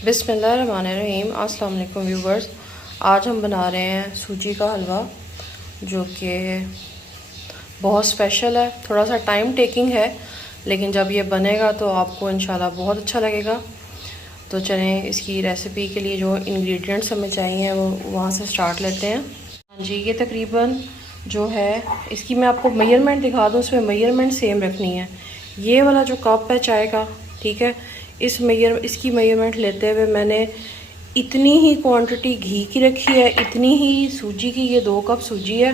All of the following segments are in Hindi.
बिस्मिल्लाहिर्रहमानिर्रहीम। अस्सलाम वालेकुम व्यूवर्स। आज हम बना रहे हैं सूजी का हलवा, जो कि बहुत स्पेशल है। थोड़ा सा टाइम टेकिंग है, लेकिन जब ये बनेगा तो आपको इंशाल्लाह बहुत अच्छा लगेगा। तो चलें इसकी रेसिपी के लिए जो इंग्रेडिएंट्स हमें चाहिए वो वहाँ से स्टार्ट लेते हैं। हाँ जी, ये तकरीबन जो है इसकी मैं आपको मेजरमेंट दिखा दूँ, उसमें मेजरमेंट सेम रखनी है। ये वाला जो कप है चाय का, ठीक है, इसकी मेजरमेंट लेते हुए मैंने इतनी ही क्वांटिटी घी की रखी है, इतनी ही सूजी की, ये 2 कप सूजी है,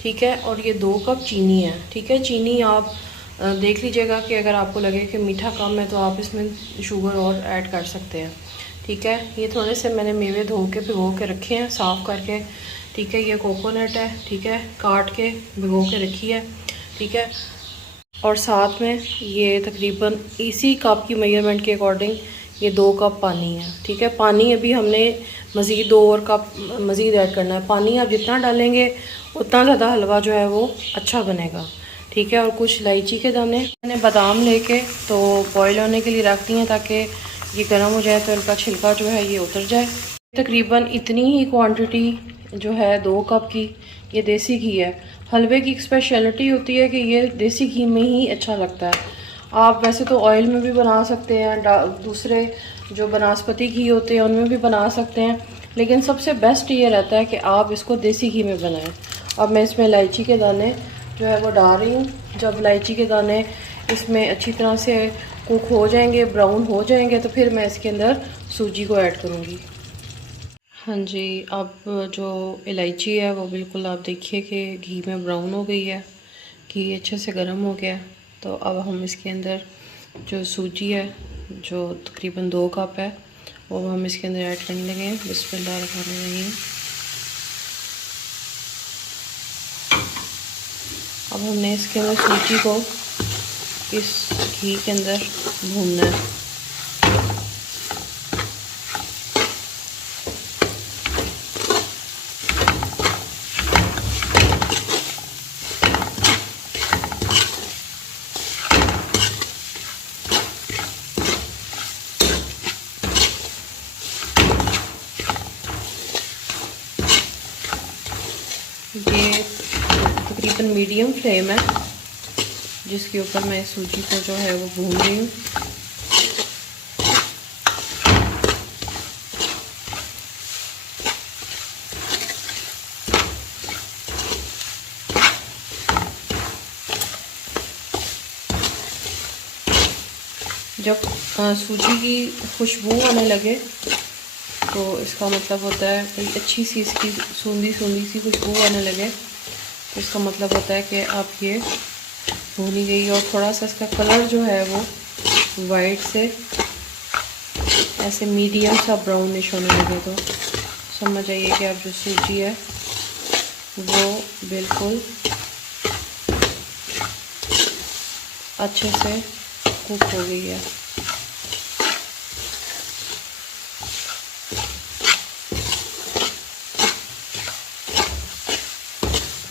ठीक है, और ये 2 कप चीनी है, ठीक है। चीनी आप देख लीजिएगा कि अगर आपको लगे कि मीठा कम है तो आप इसमें शुगर और ऐड कर सकते हैं, ठीक है। ये थोड़े से मैंने मेवे धो के भिगो के रखे हैं साफ़ करके, ठीक है। ये कोकोनट है, ठीक है, काट के भिगो के रखी है, ठीक है। और साथ में ये तकरीबन इसी कप की मेजरमेंट के अकॉर्डिंग ये 2 कप पानी है, ठीक है। पानी अभी हमने मज़ीद 2 और कप मज़ीद ऐड करना है। पानी आप जितना डालेंगे उतना ज़्यादा हलवा जो है वो अच्छा बनेगा, ठीक है। और कुछ इलायची के दाने मैंने बादाम लेके तो बॉयल होने के लिए रख दिए ताकि ये गर्म हो जाए तो इनका छिलका जो है ये उतर जाए। तकरीबन इतनी ही क्वांटिटी जो है 2 कप की, ये देसी घी है। हलवे की एक स्पेशलिटी होती है कि ये देसी घी में ही अच्छा लगता है। आप वैसे तो ऑयल में भी बना सकते हैं, दूसरे जो बनास्पति घी होते हैं उनमें भी बना सकते हैं, लेकिन सबसे बेस्ट ये रहता है कि आप इसको देसी घी में बनाएं। अब मैं इसमें इलायची के दाने जो है वो डाल रही हूँ। जब इलायची के दाने इसमें अच्छी तरह से कुक हो जाएंगे, ब्राउन हो जाएंगे, तो फिर मैं इसके अंदर सूजी को ऐड करूँगी। हाँ जी, अब जो इलायची है वो बिल्कुल आप देखिए कि घी में ब्राउन हो गई है, घी अच्छे से गर्म हो गया। तो अब हम इसके अंदर जो सूजी है, जो तकरीबन 2 कप है, वो हम इसके अंदर ऐड करने लगे। बिस्मिल्लाहिर्रहमानिर्रहीम। अब हमने इसके अंदर सूजी को इस घी के अंदर भूनना है। ये तकरीबन मीडियम फ्लेम है जिसके ऊपर मैं सूजी को जो है वो भून रही हूँ। जब सूजी की खुशबू आने लगे तो इसका मतलब होता है कि अच्छी सी इसकी सूंधी सूंधी सी खुशबू आने लगे, तो इसका मतलब होता है कि आप ये भूनी गई। और थोड़ा सा इसका कलर जो है वो वाइट से ऐसे मीडियम सा ब्राउनिश होने लगे तो समझ आइए कि अब जो सूजी है वो बिल्कुल अच्छे से कुक हो गई है।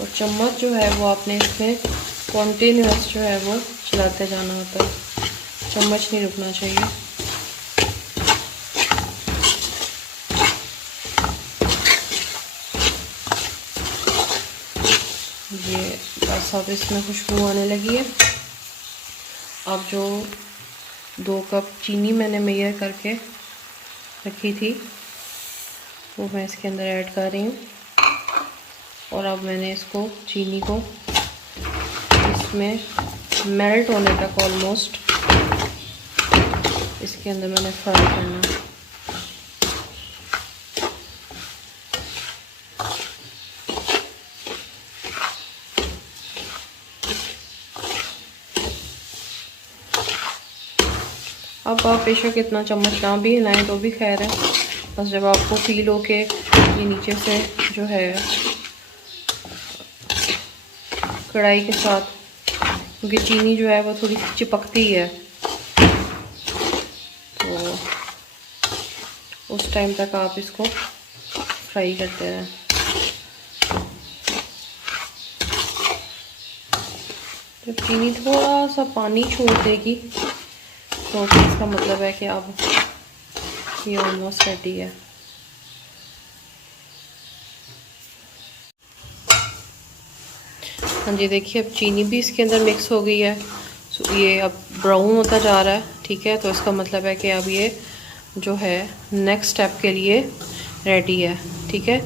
और चम्मच जो है वो आपने इसमें कॉन्टीन्यूअस जो है वो चलाते जाना होता है, चम्मच नहीं रुकना चाहिए। ये बस अब इसमें खुशबू आने लगी है। अब जो 2 कप चीनी मैंने मेजर करके रखी थी वो मैं इसके अंदर ऐड कर रही हूँ। और अब मैंने इसको चीनी को इसमें मेल्ट होने तक ऑलमोस्ट इसके अंदर मैंने फ्राई करना। अब आप बेशक इतना चम्मच ना भी हिलाएं तो भी खैर है, बस जब आपको फील हो के ये नीचे से जो है कढ़ाई के साथ, क्योंकि चीनी जो है वो थोड़ी चिपकती है, तो उस टाइम तक आप इसको फ्राई करते रहें। तो चीनी थोड़ा सा पानी छोड़ देगी तो इसका मतलब है कि अब ये ऑलमोस्ट रेडी है। हाँ जी, देखिए अब चीनी भी इसके अंदर मिक्स हो गई है। ये अब ब्राउन होता जा रहा है, ठीक है। तो इसका मतलब है कि अब ये जो है नेक्स्ट स्टेप के लिए रेडी है, ठीक है।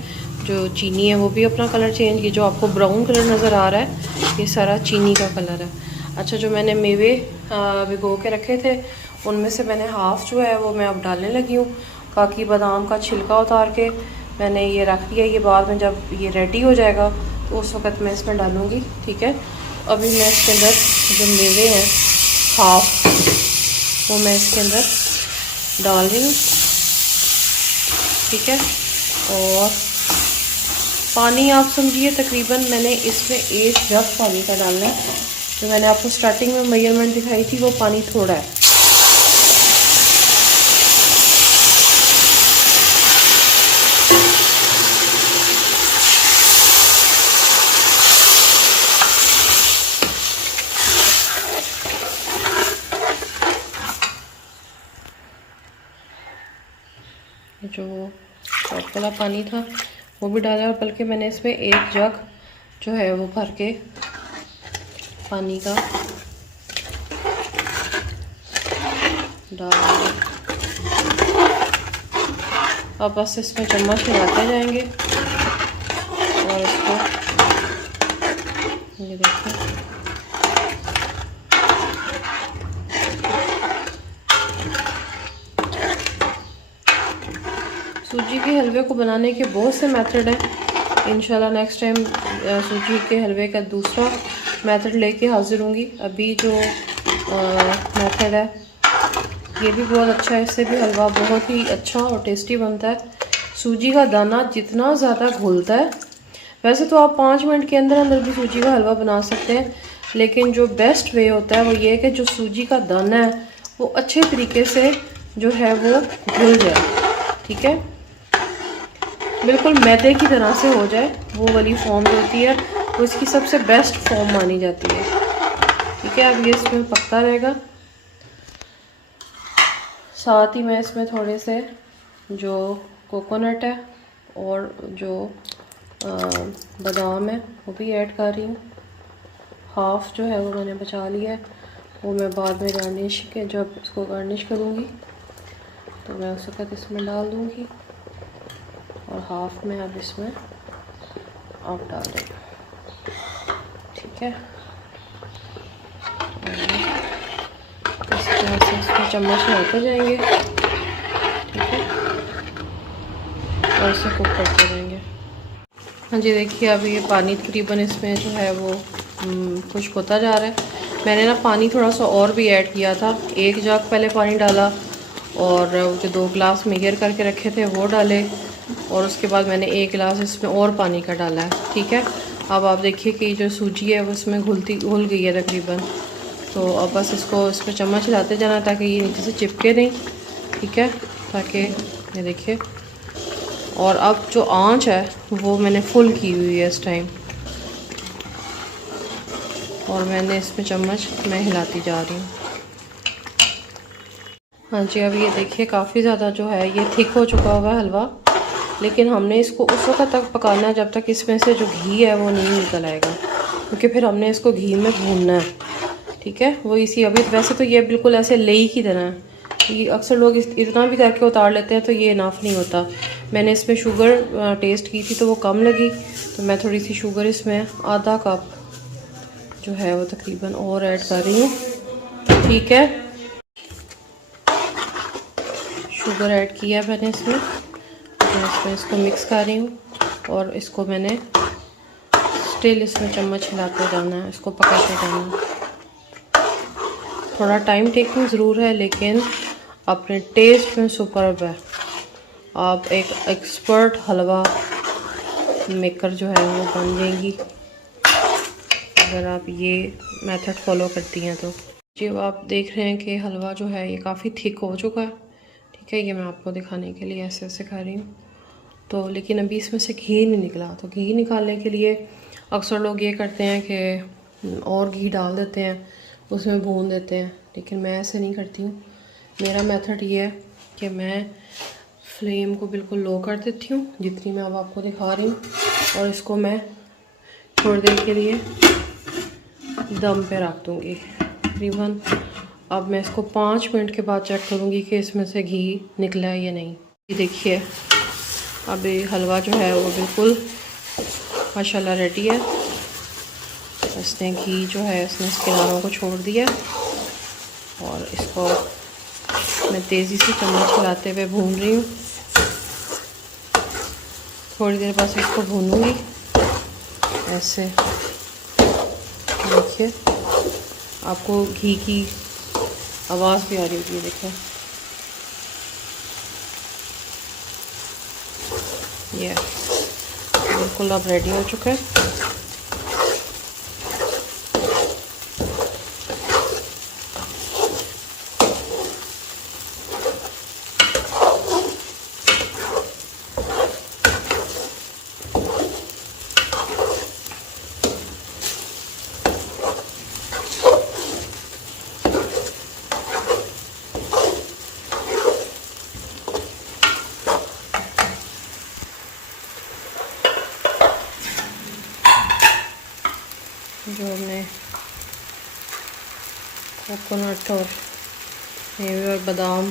जो चीनी है वो भी अपना कलर चेंज की, जो आपको ब्राउन कलर नज़र आ रहा है ये सारा चीनी का कलर है। अच्छा, जो मैंने मेवे भिगो के रखे थे उनमें से मैंने हाफ़ जो है वो मैं अब डालने लगी हूँ। बाकी बादाम का छिलका उतार के मैंने ये रख दिया, ये बाद में जब ये रेडी हो जाएगा तो उस वक़्त मैं इसमें डालूँगी, ठीक है। अभी मैं इसके अंदर जो मेवे हैं हाफ़ वो मैं इसके अंदर डाल रही हूँ, ठीक है। और पानी आप समझिए तकरीबन मैंने इसमें 1 जग पानी का डालना है। जो मैंने आपको स्टार्टिंग में मेजरमेंट दिखाई थी वो पानी थोड़ा है। जो टॉप वाला पानी था वो भी डाला, बल्कि मैंने इसमें 1 जग जो है वो भर के पानी का डाल। अब बस इसमें चम्मच हिलाते जाएंगे और इसको ये देखिए सूजी के हलवे को बनाने के बहुत से मेथड हैं। इंशाल्लाह नेक्स्ट टाइम सूजी के हलवे का दूसरा मेथड लेके हाजिर होंगी। अभी जो मेथड है ये भी बहुत अच्छा है, इससे भी हलवा बहुत ही अच्छा और टेस्टी बनता है। सूजी का दाना जितना ज़्यादा घुलता है, वैसे तो आप 5 मिनट के अंदर अंदर भी सूजी का हलवा बना सकते हैं, लेकिन जो बेस्ट वे होता है वो ये है कि जो सूजी का दाना है वो अच्छे तरीके से जो है वो घुल जाए, ठीक है। बिल्कुल मैदे की तरह से हो जाए, वो वाली फॉर्म जो होती है वो इसकी सबसे बेस्ट फॉर्म मानी जाती है, ठीक है। अब ये इसमें पकता रहेगा। साथ ही मैं इसमें थोड़े से जो कोकोनट है और जो बादाम है वो भी ऐड कर रही हूँ। हाफ़ जो है वो मैंने बचा लिया है, वो मैं बाद में गार्निश के जब इसको गार्निश करूँगी तो मैं उस वक़्त इसमें डाल दूँगी। और हाफ़ में अब इसमें आप डाल देंगे, ठीक है। इस तरह से इसमें चम्मच लगाते जाएंगे, ठीक है, और इसे कुक करते जाएंगे। हाँ जी, देखिए अब ये पानी तकरीबन इसमें जो है वो खुश्क होता जा रहा है। मैंने ना पानी थोड़ा सा और भी ऐड किया था, 1 जग पहले पानी डाला और जो 2 गिलास मेजर करके रखे थे वो डाले, और उसके बाद मैंने 1 गिलास इसमें और पानी का डाला है, ठीक है। अब आप देखिए कि जो सूजी है वो इसमें घुल गई है तकरीबन। तो अब बस इसको इसमें चम्मच हिलाते जाना ताकि ये नीचे से चिपके नहीं, ठीक है, ताकि ये देखिए। और अब जो आंच है वो मैंने फुल की हुई है इस टाइम, और मैंने इसमें चम्मच मैं हिलाती जा रही हूँ। हाँ जी, अब ये देखिए काफ़ी ज़्यादा जो है ये थिक हो चुका हुआ है हलवा, लेकिन हमने इसको उस वक्त तक पकाना है जब तक इसमें से जो घी है वो नहीं निकल आएगा, क्योंकि फिर हमने इसको घी में भूनना है, ठीक है। वो इसी अभी वैसे तो ये बिल्कुल ऐसे लेई की तरह है, ये अक्सर लोग इतना भी करके उतार लेते हैं तो ये इनफ नहीं होता। मैंने इसमें शुगर टेस्ट की थी तो वो कम लगी, तो मैं थोड़ी सी शुगर इसमें आधा कप जो है वो तकरीबन और ऐड कर रही हूँ, ठीक है। शुगर ऐड किया मैंने इसमें, मैं इसमें इसको मिक्स कर रही हूँ और इसको मैंने स्टिल इसमें चम्मच हिलाते जाना है, इसको पकाते जाना है। थोड़ा टाइम टेकिंग ज़रूर है लेकिन अपने टेस्ट में सुपर्ब है। आप एक एक्सपर्ट हलवा मेकर जो है वो बन जाएंगी अगर आप ये मेथड फॉलो करती हैं तो। जी, अब आप देख रहे हैं कि हलवा जो है ये काफ़ी थिक हो चुका है, ठीक है। ये मैं आपको दिखाने के लिए ऐसे ऐसे कर रही हूँ, तो लेकिन अभी इसमें से घी नहीं निकला। तो घी निकालने के लिए अक्सर लोग ये करते हैं कि और घी डाल देते हैं, उसमें भून देते हैं, लेकिन मैं ऐसे नहीं करती हूँ। मेरा मेथड ये है कि मैं फ्लेम को बिल्कुल लो कर देती हूँ, जितनी मैं अब आपको दिखा रही हूँ, और इसको मैं थोड़ी देर के लिए दम पे रख दूँगी तकरीबन। अब मैं इसको 5 मिनट के बाद चेक करूँगी कि इसमें से घी निकला है या नहीं। ये देखिए अभी हलवा जो है वो बिल्कुल माशाल्लाह रेडी है। इसने घी जो है इसने किनारों को छोड़ दिया और इसको मैं तेज़ी से चम्मच चलाते हुए भून रही हूँ। थोड़ी देर बस इसको भूनूंगी ऐसे। देखिए आपको घी की आवाज़ भी आ रही होगी, देखिए ये बिल्कुल अब रेडी हो चुका है। जो हमने कोकोनट और मेवे और बादाम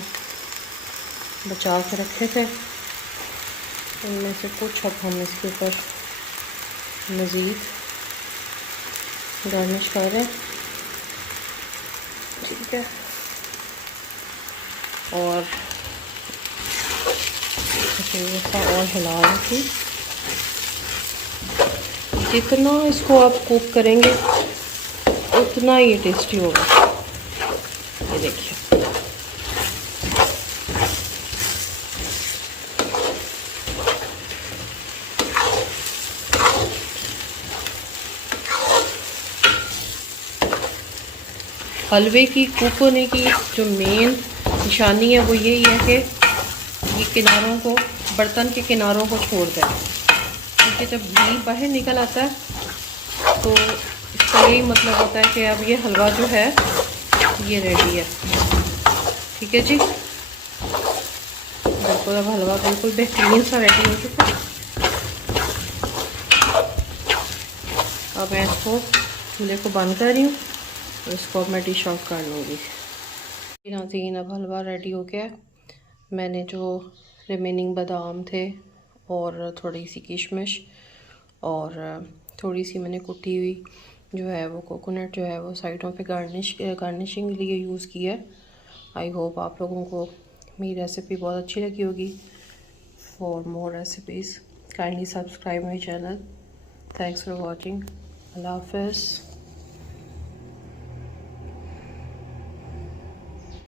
बचा के रखे थे, उनमें से कुछ अब हम इसके ऊपर मज़ीद गार्निश कर रहे हैं। ठीक है, और और हिला रखी। जितना इसको आप कुक करेंगे उतना ये टेस्टी होगा। ये देखिए हलवे की कुक होने की जो मेन निशानी है वो यही है कि ये किनारों को, बर्तन के किनारों को छोड़ दें, क्योंकि जब घी बाहर निकल आता है तो इसका यही मतलब होता है कि अब ये हलवा जो है ये रेडी है। ठीक है जी, बिल्कुल अब हलवा बिल्कुल बेहतरीन सा रेडी हो चुका है। अब मैं इसको चूल्हे को बंद कर रही हूँ और इसको अब मैं डिश आउट कर लूँगी। नाज़रीन अब हलवा रेडी हो गया है। मैंने जो रिमेनिंग बादाम थे और थोड़ी सी किशमिश और थोड़ी सी मैंने कुटी हुई जो है वो कोकोनट जो है वो साइडों पे गार्निशिंग के लिए यूज़ किया है। आई होप आप लोगों को मेरी रेसिपी बहुत अच्छी लगी होगी। For more recipes kindly subscribe my channel. Thanks for watching. अल्लाह हाफ़िज़।